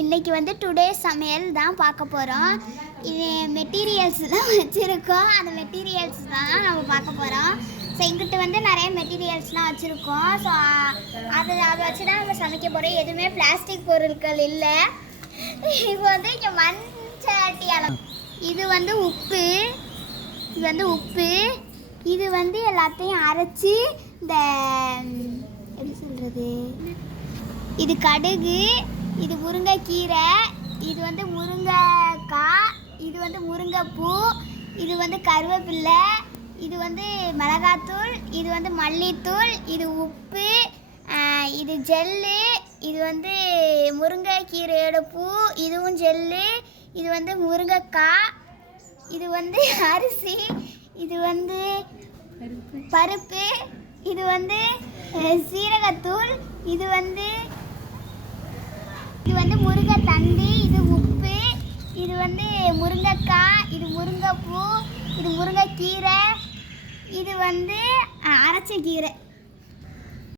இன்றைக்கி வந்து டுடே சமையல் தான் பார்க்க போகிறோம். இது மெட்டீரியல்ஸ் தான் வச்சுருக்கோம். அந்த மெட்டீரியல்ஸ் தான் நம்ம பார்க்க போகிறோம். ஸோ எங்கிட்ட வந்து நிறைய மெட்டீரியல்ஸ்லாம் வச்சுருக்கோம். ஸோ அதை வச்சு தான் நம்ம சமைக்க போகிறோம். எதுவுமே பிளாஸ்டிக் பொருட்கள் இல்லை. இப்போ வந்து இங்கே மண் சட்டி அளவு, இது வந்து உப்பு, இது வந்து எல்லாத்தையும் அரைச்சி இந்த எப்படி சொல்கிறது, இது கடுகு, இது முருங்கைக்கீரை, இது வந்து முருங்கைக்காய், இது வந்து முருங்கைப்பூ, இது வந்து கருவேப்பில்லை, இது வந்து மிளகாத்தூள், இது வந்து மல்லித்தூள், இது உப்பு, இது ஜெல்லு, இது வந்து முருங்கைக்கீரையோட பூ, இதுவும் ஜெல்லு, இது வந்து முருங்கைக்காய், இது வந்து அரிசி, இது வந்து பருப்பு, இது வந்து சீரகத்தூள், இது வந்து முருங்கை தண்டு, இது உப்பு, இது வந்து முருங்கைக்காய், இது முருங்கைப்பூ, இது முருங்கைக்கீரை, இது வந்து அரைச்ச கீரை.